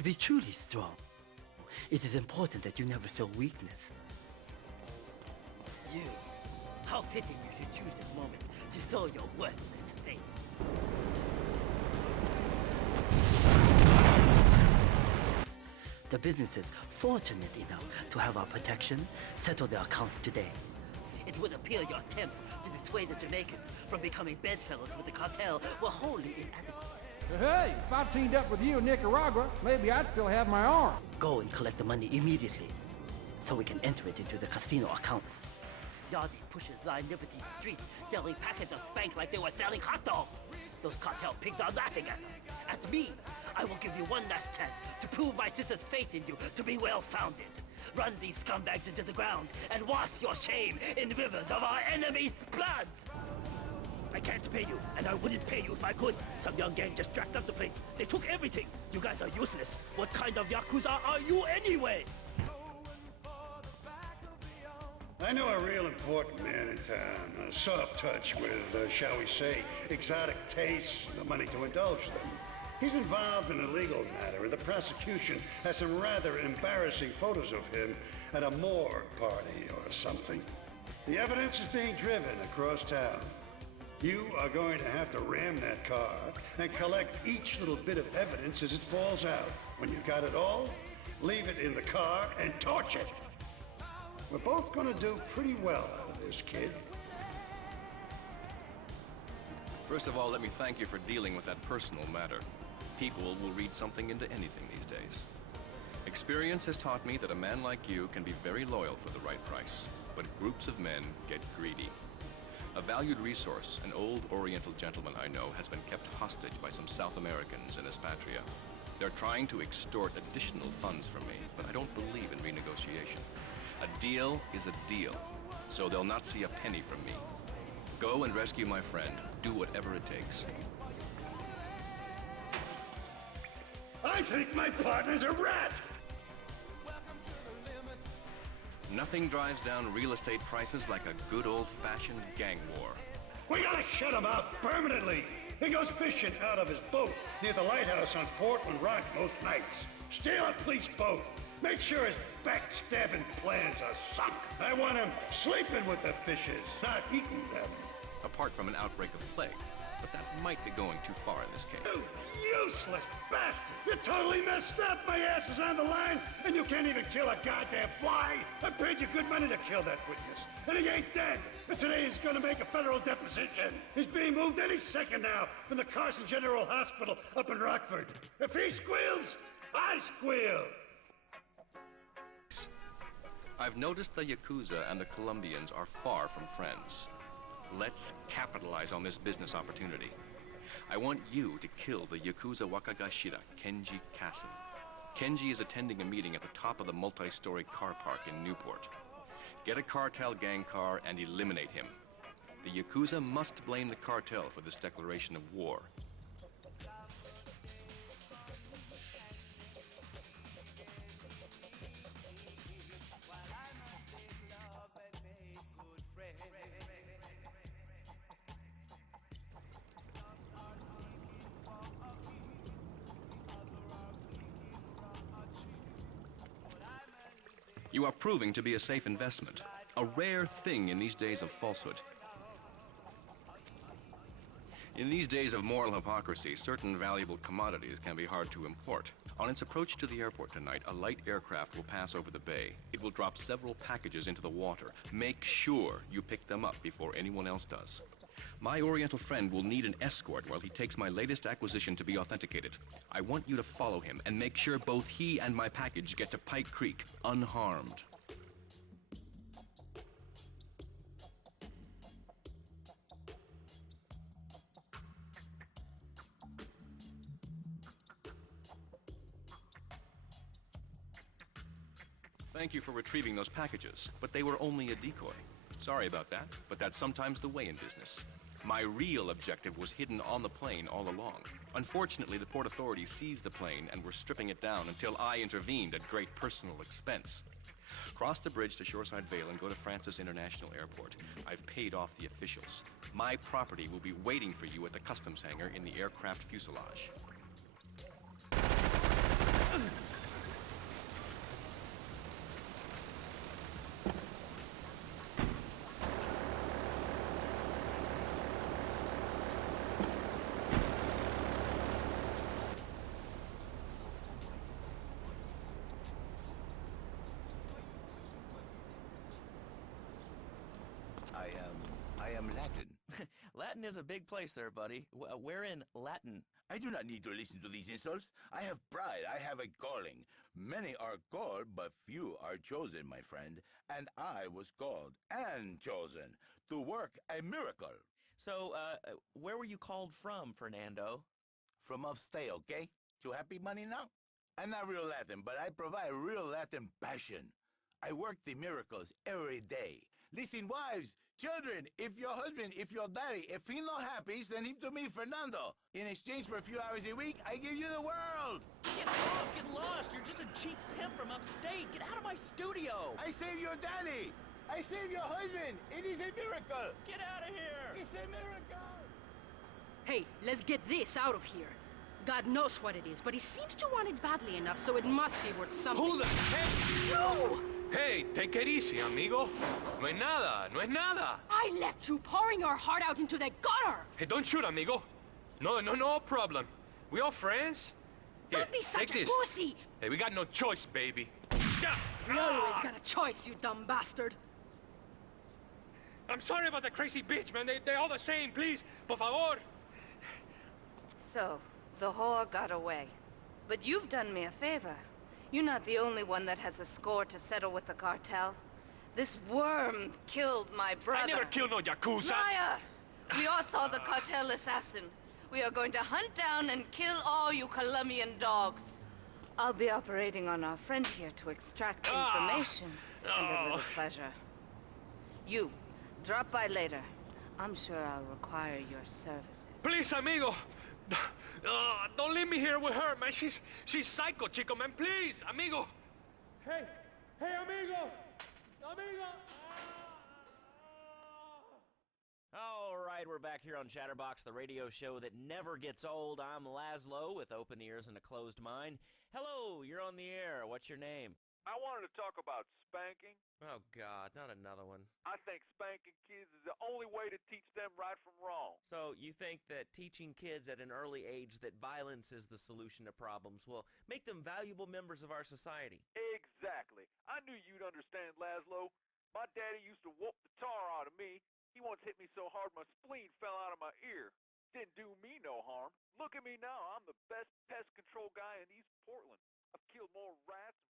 To be truly strong, it is important that you never show weakness. You, how fitting you should choose this moment to show your worthless faith. The businesses fortunate enough to have our protection settle their accounts today. It would appear your attempts to dissuade the Jamaicans from becoming bedfellows with the cartel were wholly inadequate. Hey, if I teamed up with you in Nicaragua, maybe I'd still have my arm. Go and collect the money immediately, so we can enter it into the casino account. Yardi pushes line Liberty Street, selling packets of spank like they were selling hot dogs. Those cartel pigs are laughing at us. At me, I will give you one last chance to prove my sister's faith in you to be well-founded. Run these scumbags into the ground and wash your shame in rivers of our enemy's blood! I can't pay you, and I wouldn't pay you if I could. Some young gang just jacked up the place. They took everything. You guys are useless. What kind of Yakuza are you anyway? I know a real important man in town, a soft touch with, shall we say, exotic tastes and the money to indulge them. He's involved in a legal matter, and the prosecution has some rather embarrassing photos of him at a morgue party or something. The evidence is being driven across town. You are going to have to ram that car and collect each little bit of evidence as it falls out. When you've got it all, leave it in the car and torch it. We're both going to do pretty well out of this, kid. First of all, let me thank you for dealing with that personal matter. People will read something into anything these days. Experience has taught me that a man like you can be very loyal for the right price, but groups of men get greedy. A valued resource, an old Oriental gentleman I know, has been kept hostage by some South Americans in Espatria. They're trying to extort additional funds from me, but I don't believe in renegotiation. A deal is a deal, so they'll not see a penny from me. Go and rescue my friend. Do whatever it takes. I think my partner's a rat! Nothing drives down real estate prices like a good old-fashioned gang war. We gotta shut him out permanently! He goes fishing out of his boat near the lighthouse on Portland Rock most nights. Steal a police boat. Make sure his backstabbing plans are sunk. I want him sleeping with the fishes, not eating them. Apart from an outbreak of plague. But that might be going too far in this case. You useless bastard! You're totally messed up! My ass is on the line, and you can't even kill a goddamn fly! I paid you good money to kill that witness, and he ain't dead! And today he's gonna make a federal deposition! He's being moved any second now from the Carson General Hospital up in Rockford. If he squeals, I squeal! I've noticed the Yakuza and the Colombians are far from friends. Let's capitalize on this business opportunity. I want you to kill the Yakuza Wakagashira, Kenji Kassen. Kenji is attending a meeting at the top of the multi-story car park in Newport. Get a cartel gang car and eliminate him. The Yakuza must blame the cartel for this declaration of war. You are proving to be a safe investment, a rare thing in these days of falsehood. In these days of moral hypocrisy, certain valuable commodities can be hard to import. On its approach to the airport tonight, a light aircraft will pass over the bay. It will drop several packages into the water. Make sure you pick them up before anyone else does. My Oriental friend will need an escort while he takes my latest acquisition to be authenticated. I want you to follow him and make sure both he and my package get to Pike Creek unharmed. Thank you for retrieving those packages, but they were only a decoy. Sorry about that, but that's sometimes the way in business. My real objective was hidden on the plane all along. Unfortunately, the port authorities seized the plane and were stripping it down until I intervened at great personal expense. Cross the bridge to Shoreside Vale and go to Francis International Airport. I've paid off the officials. My property will be waiting for you at the customs hangar in the aircraft fuselage. am Latin. Latin is a big place there, buddy. Where in Latin? I do not need to listen to these insults. I have pride. I have a calling. Many are called, but few are chosen, my friend. And I was called and chosen to work a miracle. So, where were you called from, Fernando? From upstate, okay? You happy, money, now? I'm not real Latin, but I provide real Latin passion. I work the miracles every day. Listen, wives, children, if your husband, if your daddy, if he's not happy, send him to me, Fernando. In exchange for a few hours a week, I give you the world. Get off, get lost. You're just a cheap pimp from upstate. Get out of my studio. I save your daddy. I save your husband. It is a miracle. Get out of here. It's a miracle. Hey, let's get this out of here. God knows what it is, but he seems to want it badly enough, so it must be worth something. Hold it! Hey! No! Hey, take it easy, amigo. No es nada, no es nada. I left you pouring your heart out into the gutter! Hey, don't shoot, amigo. No problem. We all friends? Here, Don't be such take a this. pussy! Hey, we got no choice, baby. You always got a choice, you dumb bastard. I'm sorry about the crazy bitch, man. They're all the same, please. Por favor. So, the whore got away. But you've done me a favor. You're not the only one that has a score to settle with the cartel. This worm killed my brother. I never killed no Yakuza. Liar! We all saw the cartel assassin. We are going to hunt down and kill all you Colombian dogs. I'll be operating on our friend here to extract information and a little pleasure. You, drop by later. I'm sure I'll require your services. Please, amigo. Don't leave me here with her, man. She's psycho, chico, man. Please, amigo. Hey, amigo. Amigo. All right, we're back here on Chatterbox, the radio show that never gets old. I'm Laszlo with open ears and a closed mind. Hello, you're on the air. What's your name? I wanted to talk about spanking. Oh, God, not another one. I think spanking kids is the only way to teach them right from wrong. So you think that teaching kids at an early age that violence is the solution to problems will make them valuable members of our society? Exactly. I knew you'd understand, Laszlo. My daddy used to whoop the tar out of me. He once hit me so hard my spleen fell out of my ear. Didn't do me no harm. Look at me now. I'm the best pest control guy in East Portland. I've killed more rats